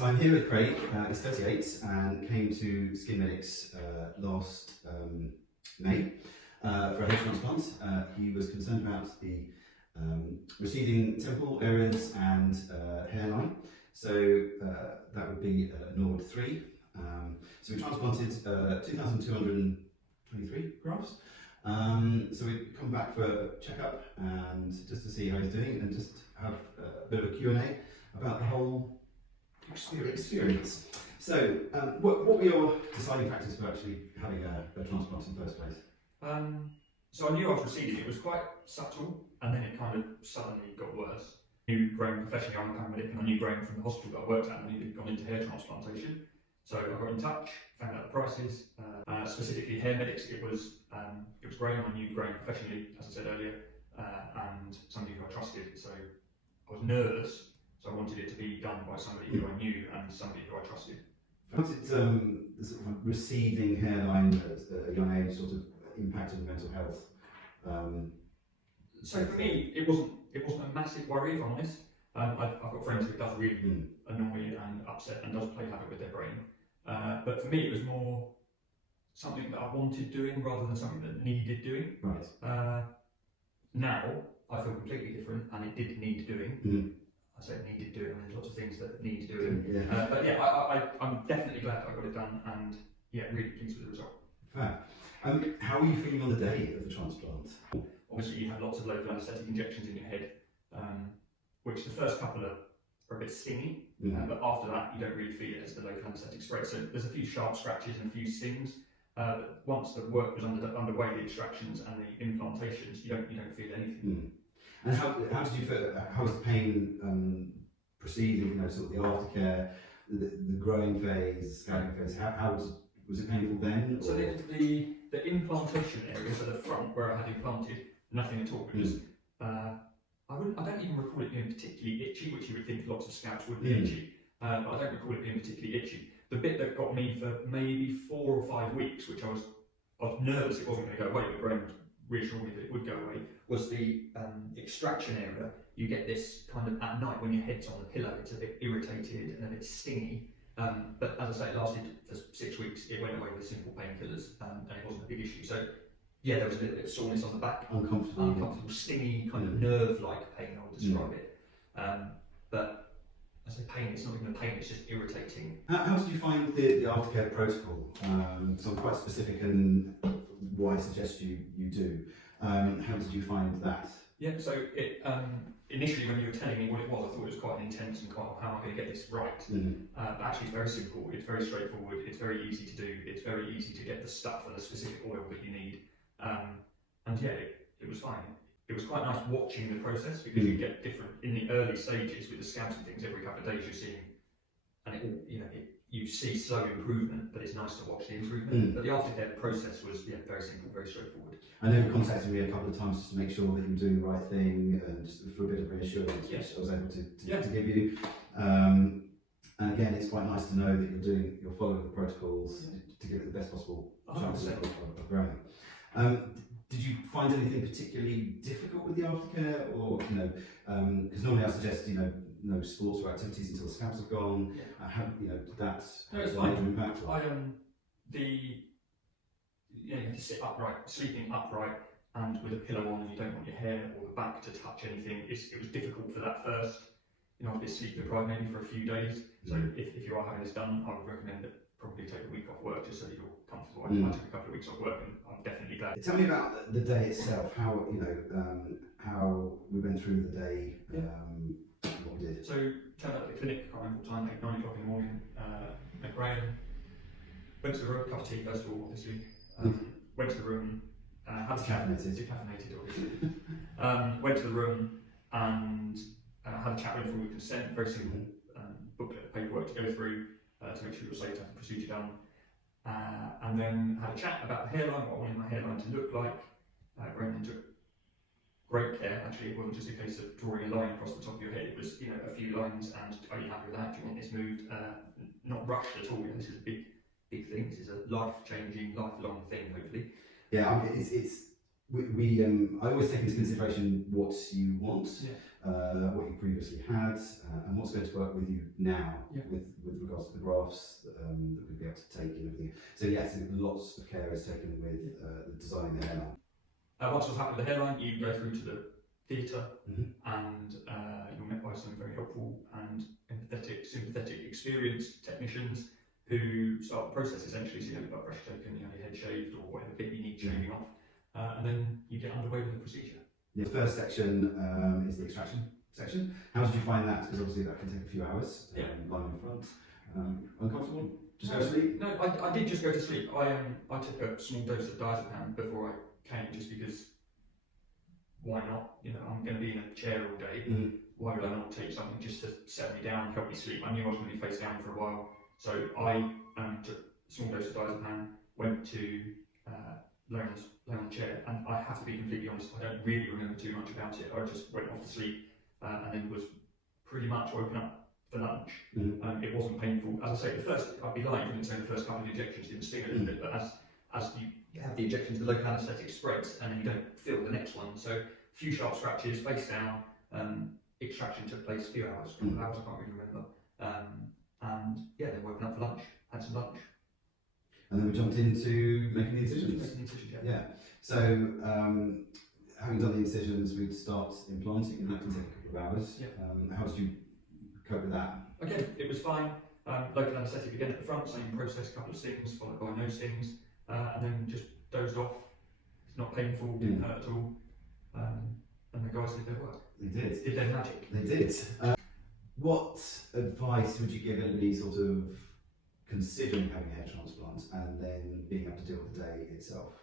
So I'm here with Craig. He's 38 and came to Skin Medics last May for a hair transplant. He was concerned about the receding temple areas and hairline. So that would be Nord 3. So we transplanted 2,223 grafts. So we've come back for a checkup and just to see how he's doing and just have a bit of a Q&A about the whole experience. So what were your deciding factors for actually having a transplant in the first place? So I knew I was receding. It was quite subtle, and then it kind of suddenly got worse. I knew Grahame professionally, I'm a paramedic, and I knew Grahame from the hospital that I worked at, and he'd gone into hair transplantation. So I got in touch, found out the prices. Specifically hair medics, it was Grahame. I knew Grahame professionally, as I said earlier, and somebody who I trusted. So I was nervous, so I wanted it to be done by somebody who I knew and somebody who I trusted. How did the sort of receding hairline at a young age sort of impact on mental health? So for me, it wasn't a massive worry, if I'm honest. I've got friends who it does really annoy and upset and does play havoc with their brain. But for me, it was more something that I wanted doing rather than something that needed doing. Right. Now I feel completely different, and it did need doing. I say it needed doing, and there's lots of things that need doing. Yeah. But yeah, I'm definitely glad that I got it done, and yeah, really pleased with the result. Fair. How were you feeling on the day of the transplant? Obviously, you have lots of local anaesthetic injections in your head, which the first couple are a bit stingy, but after that, you don't really feel it as the local anaesthetic spray. So there's a few sharp scratches and a few stings. But once the work was underway, the extractions and the implantations, you don't feel anything. And how did you feel? How was the pain proceeding? You know, sort of the aftercare, the growing phase, scaling phase. How was it painful then? So the implantation area, so the front where I had implanted, nothing at all. Because I don't even recall it being particularly itchy, which you would think lots of scabs would be itchy. But I don't recall it being particularly itchy. The bit that got me for maybe 4 or 5 weeks, which I was nervous it wasn't going to go away, but Grahame reassured me that it would go away, was the extraction area. You get this kind of at night when your head's on the pillow, it's a bit irritated and a bit stingy. But as I say, it lasted for 6 weeks. It went away with simple painkillers, and it wasn't a big issue. So yeah, there was a little bit of soreness on the back, uncomfortable, stingy, kind of nerve-like pain, I would describe it. But I say pain, it's not even a pain, it's just irritating. How did you find the aftercare protocol? So I'm quite specific in what I suggest you do. How did you find that? Yeah, so it initially when you were telling me what it was, I thought it was quite intense and quite, how am I going to get this right? But actually it's very simple, it's very straightforward, it's very easy to do, it's very easy to get the stuff and the specific oil that you need. And yeah, it was fine. It was quite nice watching the process because you get different, in the early stages with the scabs and things, every couple of days you're seeing, and it all, you see slow improvement, but it's nice to watch the improvement. But the aftercare process was very simple, very straightforward. I know you contacted me a couple of times just to make sure that you were doing the right thing and just for a bit of reassurance, which I was able to give you. And again, it's quite nice to know that you're following the protocols to give it the best possible chance of growing. Did you find anything particularly difficult with the aftercare, or because normally I suggest no sports or activities until the scabs have gone. How that's no, it's major fine. impact. You have to sit upright, sleeping upright, and with a pillow on, and you don't want your hair or the back to touch anything. It was difficult for that first. I was a bit sleep deprived maybe for a few days. So if you are having this done, I would recommend it. Probably take a week off work just so that you're comfortable. I took a couple of weeks off work, and I'm definitely glad. Tell me about the day itself. How how we went through the day. What we did. So turned up at the clinic. I can't remember what time. 9 o'clock in the morning. Met Grahame. Went to the room. Cup of tea first of all, obviously. Went to the room. Had Decaffeinated, obviously. Went to the room and had a chat with him for consent. Very simple booklet of paperwork to go through. To make sure you're safe to have the procedure done. And then had a chat about the hairline, what I wanted my hairline to look like. Grahame took great care, actually. It wasn't just a case of drawing a line across the top of your head, it was a few lines and are you happy with that? Do you want this moved? Not rushed at all. This is a big thing, this is a life-changing, lifelong thing, hopefully. Yeah, I mean, it's I always take into consideration what you want, what you previously had, and what's going to work with you now with regards to the graphs that we'd be able to take and everything. So yes, lots of care is taken with designing the hairline. Once what's happened with the hairline, you go through to the theatre, and you're met by some very helpful and empathetic, sympathetic, experienced technicians who start the process essentially. So you have your blood pressure taken, you have your head shaved or whatever bit you need shaving off, and then you get underway with the procedure. The first section is the extraction section. How did you find that? Because obviously that can take a few hours, lying in front. Uncomfortable? Just go to sleep? No, I did just go to sleep. I took a small dose of diazepam before I came, just because why not? You know, I'm going to be in a chair all day. Why would I not take something just to settle me down and help me sleep? I knew I was going to be face down for a while, so I took a small dose of diazepam, went to lay on the chair, and I have to be completely honest, I don't really remember too much about it. I just went off to sleep and then was pretty much woken up for lunch. It wasn't painful. As I say, I'd be lying if I didn't say the first couple of injections didn't sting a little bit, but as you have the injections, the local anaesthetic spreads, and then you don't feel the next one. So a few sharp scratches, face down. Extraction took place a few hours, a couple of hours, I can't really remember. And yeah, then woken up for lunch, had some lunch. And then we jumped into making the incisions. Yeah. So having done the incisions, we'd start implanting, and that can take a couple of hours. How did you cope with that? Again, it was fine. Local anaesthetic again at the front, same process, a couple of stings followed by no stings, and then just dozed off. It's not painful, didn't hurt at all, and the guys did their work. They did. Did their magic. They did. What advice would you give anybody sort of considering having a hair transplant and then being able to deal with the day itself?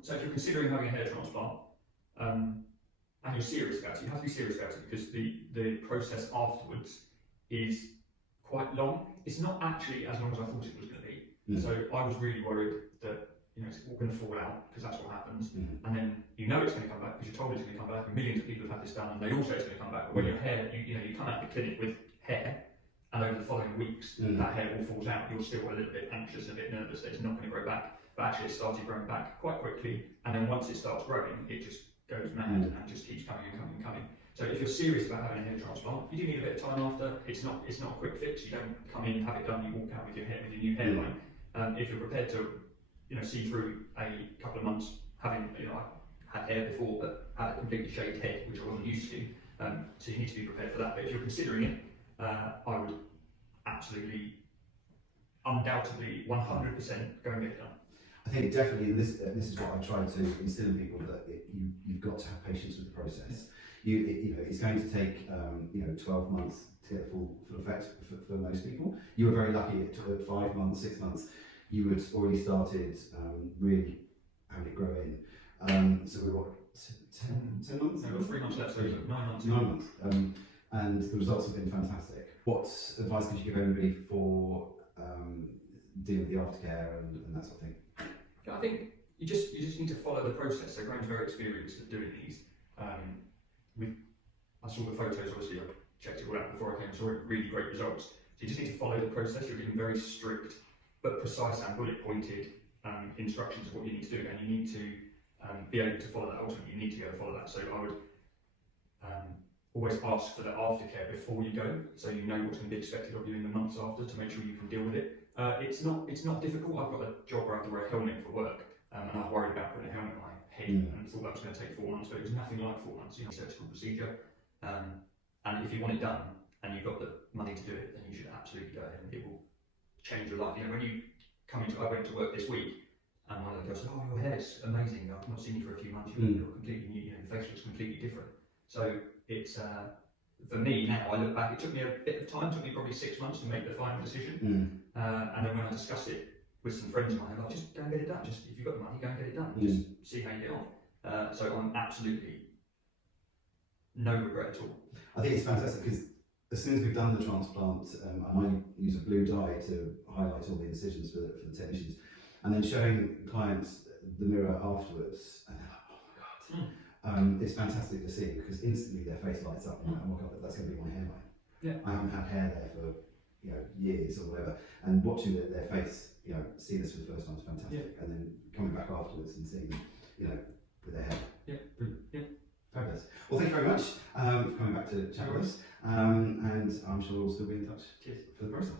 So if you're considering having a hair transplant, and you're serious about it, you have to be serious about it, because the process afterwards is quite long. It's not actually as long as I thought it was going to be. So I was really worried that it's all going to fall out, because that's what happens. And then it's going to come back because you're told it's going to come back, and millions of people have had this done, and they all say it's going to come back. But when your hair, you come out of the clinic with hair, and over the following weeks, that hair all falls out. You're still a little bit anxious, a bit nervous that it's not going to grow back. But actually, it started growing back quite quickly, and then once it starts growing, it just goes mad and just keeps coming and coming and coming. So if you're serious about having a hair transplant, you do need a bit of time after. It's not a quick fix. You don't come in, have it done, you walk out with your new hairline. If you're prepared to, see through a couple of months having, I had hair before, but had a completely shaved head, which I wasn't used to. So you need to be prepared for that. But if you're considering it, I would absolutely, undoubtedly, 100% go and get it done. I think definitely, this is what I try to instill in people, that you've got to have patience with the process. It's going to take 12 months to get full effect for most people. You were very lucky at 5 months, 6 months. You had already started really having it grow in. So we were 10 months? No, we've got 3 months left, so 9 months. 9 months. And the results have been fantastic. What advice could you give anybody for dealing with the aftercare and that sort of thing? I think you just need to follow the process. So Graham's very experienced at doing these. I saw the photos, obviously I checked it all out before I came, saw really great results. So you just need to follow the process. You're given very strict but precise and bullet pointed instructions of what you need to do, and you need to be able to follow that. Ultimately, you need to be able to follow that. So I would always ask for the aftercare before you go, so you know what's going to be expected of you in the months after, to make sure you can deal with it. It's not difficult. I've got a job where I have to wear a helmet for work, and I was worried about putting a helmet on my head and thought that was going to take 4 months, but it was nothing like 4 months. Surgical procedure, and if you want it done and you've got the money to do it, then you should absolutely go ahead, and it will change your life. When you come into, I went to work this week, and one of the girls said, "Oh, your hair's amazing. I've not seen you for a few months. You're completely new. Your face looks completely different." So it's for me now. I look back. It took me a bit of time. It took me probably 6 months to make the final decision. And then when I discussed it with some friends of mine, I'm like, just go and get it done. Just if you've got the money, go and get it done. Just see how you get on. So I'm absolutely no regret at all. I think it's fantastic, because as soon as we've done the transplant, I use a blue dye to highlight all the incisions for the technicians, and then showing clients the mirror afterwards, and they're like, "Oh my god!" It's fantastic to see, because instantly their face lights up, and oh my god, that's going to be my hairline. Yeah. I haven't had hair there for years or whatever, and watching their face, see this for the first time is fantastic. And then coming back afterwards and seeing, with their hair. Yeah, brilliant. Yeah. Fabulous. Well, thank you very much for coming back to chat with us, and I'm sure we'll still be in touch Cheers. for the process.